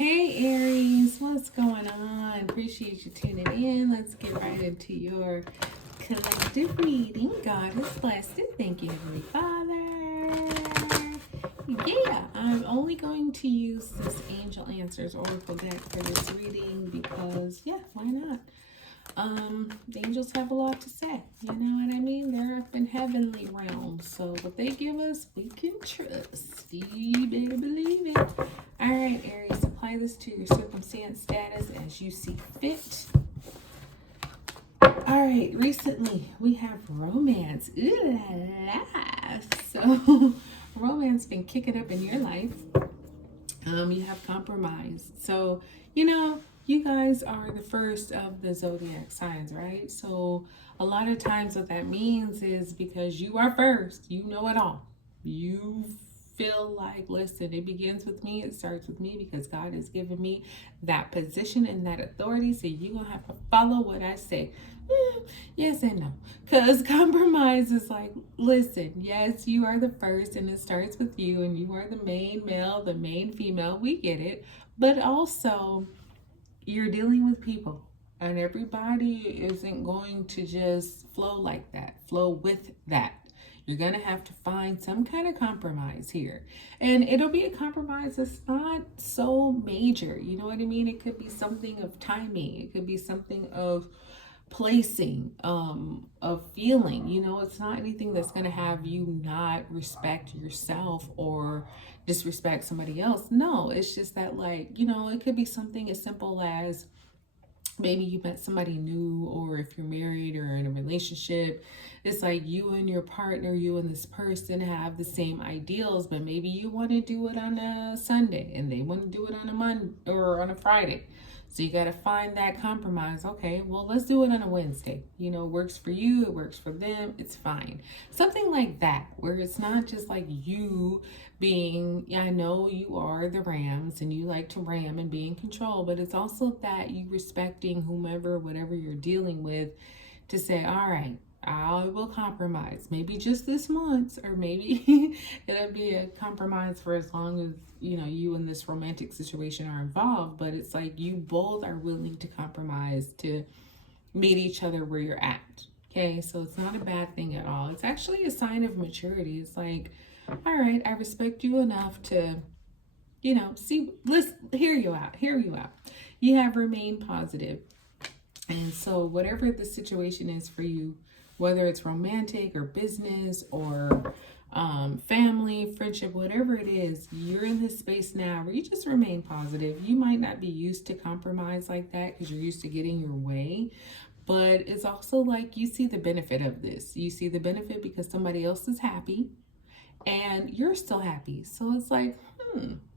Hey Aries, what's going on? Appreciate you tuning in. Let's get right into your collective reading. God is blessed. Thank you, Heavenly Father. Yeah, I'm only going to use this Angel Answers Oracle deck for this reading because, yeah, why not? The angels have a lot to say. You know what I mean? They're up in heavenly realms. So what they give us, we can trust. You better believe it. All right, Aries, apply this to your circumstance status as you see fit. All right, recently we have romance. Ooh la la. So romance been kicking up in your life. You have compromise. So, you guys are the first of the zodiac signs, right? So a lot of times what that means is because you are first, you know it all. You feel like, listen, it begins with me, it starts with me because God has given me that position and that authority. So you're going to have to follow what I say. Yes and no. Because compromise is like, listen, yes, you are the first and it starts with you and you are the main male, the main female. We get it. But also, you're dealing with people and everybody isn't going to just flow like that, flow with that. You're going to have to find some kind of compromise here. And it'll be a compromise that's not so major. You know what I mean? It could be something of timing. It could be something of placing, of feeling. It's not anything that's going to have you not respect yourself or disrespect somebody else. No, it's just that, like, it could be something as simple as maybe you met somebody new, or if you're married or in a relationship, it's like you and your partner, you and this person have the same ideals, but maybe you want to do it on a Sunday and they want to do it on a Monday or on a Friday. So you got to find that compromise. Okay, well, let's do it on a Wednesday. Works for you, it works for them, it's fine. Something like that, where it's not just like you being, I know you are the Rams and you like to ram and be in control, but it's also that you respecting whomever, whatever you're dealing with, to say, all right, I will compromise. Maybe just this once, or maybe it'll be a compromise for as long as, you and this romantic situation are involved. But it's like you both are willing to compromise to meet each other where you're at. Okay, so it's not a bad thing at all. It's actually a sign of maturity. It's like, all right, I respect you enough to, hear you out. You have remained positive. And so whatever the situation is for you, whether it's romantic or business or family, friendship, whatever it is, you're in this space now where you just remain positive. You might not be used to compromise like that because you're used to getting your way. But it's also like you see the benefit of this. You see the benefit because somebody else is happy and you're still happy. So it's like,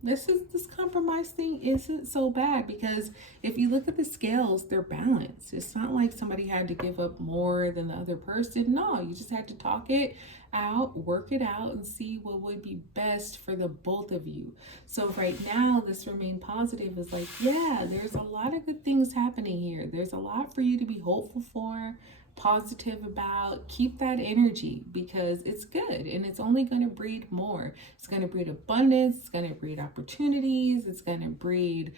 this compromise thing isn't so bad, because if you look at the scales, they're balanced. It's not like somebody had to give up more than the other person. No, you just had to talk it out, work it out, and see what would be best for the both of you. So right now, this remain positive is like, yeah, there's a lot of good things happening here. There's a lot for you to be hopeful for, positive about. Keep that energy because it's good and it's only going to breed more. It's going to breed abundance, it's going to breed opportunities, it's going to breed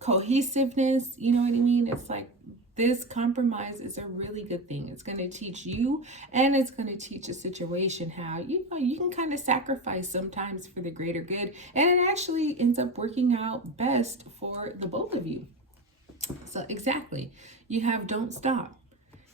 cohesiveness. You know what I mean? It's like this compromise is a really good thing. It's going to teach you, and it's going to teach a situation how you can kind of sacrifice sometimes for the greater good, and it actually ends up working out best for the both of you. So exactly, you have don't stop.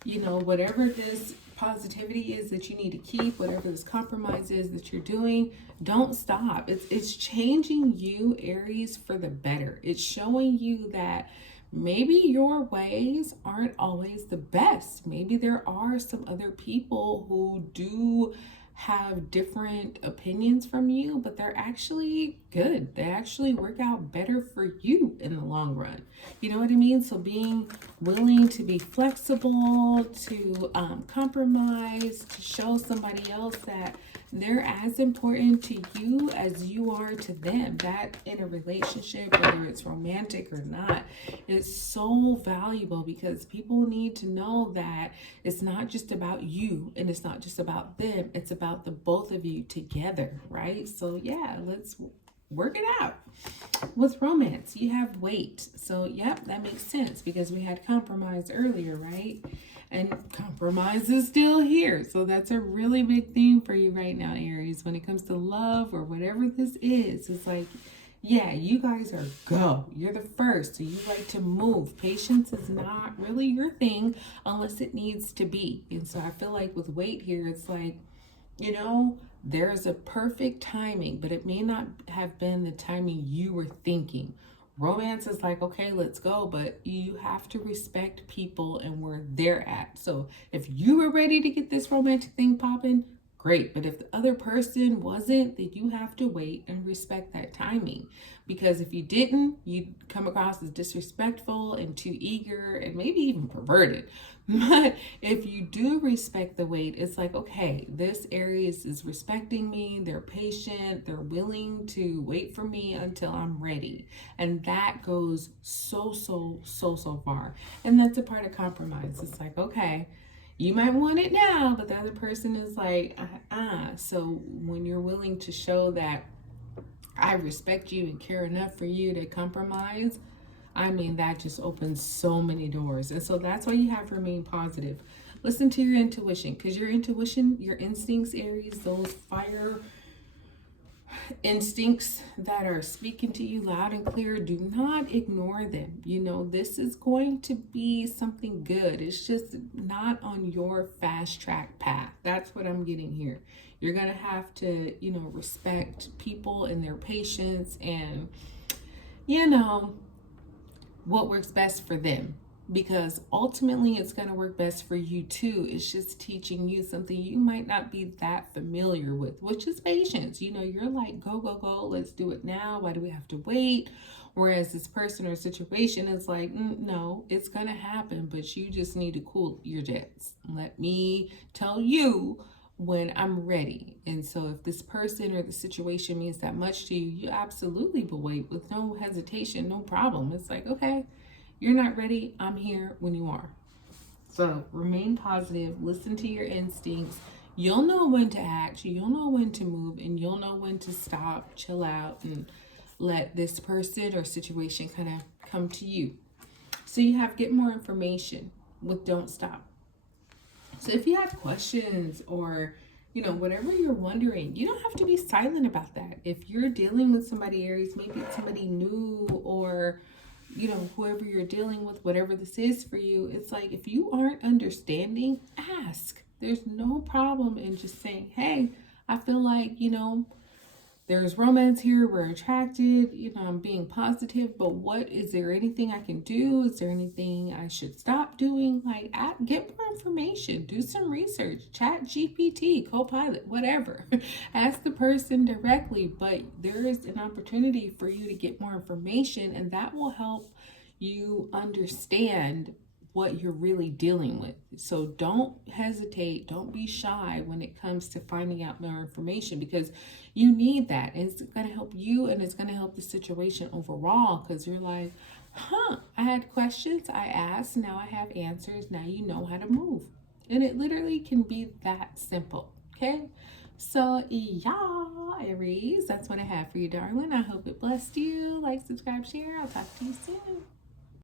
Whatever this positivity is that you need to keep, whatever this compromise is that you're doing, don't stop. It's changing you, Aries, for the better. It's showing you that maybe your ways aren't always the best. Maybe there are some other people who do have different opinions from you, but they're actually good. They actually work out better for you in the long run. You know what I mean? So being willing to be flexible, to compromise, to show somebody else that they're as important to you as you are to them. That in a relationship, whether it's romantic or not, is so valuable, because people need to know that it's not just about you and it's not just about them. It's about the both of you together, right? So yeah, let's work it out. With romance, you have wait. So, yep, that makes sense because we had compromise earlier, right? And compromise is still here. So, that's a really big theme for you right now, Aries. When it comes to love or whatever this is, it's like, yeah, you guys are go. You're the first. So, you like to move. Patience is not really your thing unless it needs to be. And so, I feel like with wait here, it's like, you know, there's a perfect timing, but it may not have been the timing you were thinking. Romance is like, okay, let's go, but you have to respect people and where they're at. So if you were ready to get this romantic thing popping, great. But if the other person wasn't, then you have to wait and respect that timing. Because if you didn't, you'd come across as disrespectful and too eager and maybe even perverted. But if you do respect the wait, it's like, okay, this Aries is respecting me. They're patient. They're willing to wait for me until I'm ready. And that goes so far. And that's a part of compromise. It's like, okay, you might want it now, but the other person is like, So when you're willing to show that I respect you and care enough for you to compromise, I mean, that just opens so many doors. And so that's why you have to remain positive. Listen to your intuition, because your intuition, your instincts, Aries, those fire instincts that are speaking to you loud and clear, do not ignore them. You know, this is going to be something good. It's just not on your fast track path. That's what I'm getting here. You're going to have to, you know, respect people and their patience and, you know, what works best for them, because ultimately it's going to work best for you too. It's just teaching you something you might not be that familiar with, which is patience. You know, you're like, go, let's do it now. Why do we have to wait? Whereas this person or situation is like, no, it's going to happen, but you just need to cool your jets. Let me tell you when I'm ready. And so if this person or the situation means that much to you, you absolutely will wait with no hesitation, no problem. It's like, okay, you're not ready. I'm here when you are. So remain positive, listen to your instincts. You'll know when to act, you'll know when to move, and you'll know when to stop, chill out, and let this person or situation kind of come to you. So you have get more information with don't stop. So if you have questions or, you know, whatever you're wondering, you don't have to be silent about that. If you're dealing with somebody, Aries, maybe it's somebody new or, you know, whoever you're dealing with, whatever this is for you, it's like if you aren't understanding, ask. There's no problem in just saying, hey, I feel like, you know, there's romance here, we're attracted, you know, I'm being positive, but is there anything I can do? Is there anything I should stop doing? Like, get more information, do some research, chat GPT, Copilot, whatever. Ask the person directly, but there is an opportunity for you to get more information, and that will help you understand what you're really dealing with. So don't hesitate, don't be shy when it comes to finding out more information, because you need that. And it's going to help you and it's going to help the situation overall, because you're like, I had questions, I asked, now I have answers, now you know how to move. And it literally can be that simple. Okay, so yeah, Aries, that's what I have for you, darling. I hope it blessed you. Like, subscribe, share. I'll talk to you soon.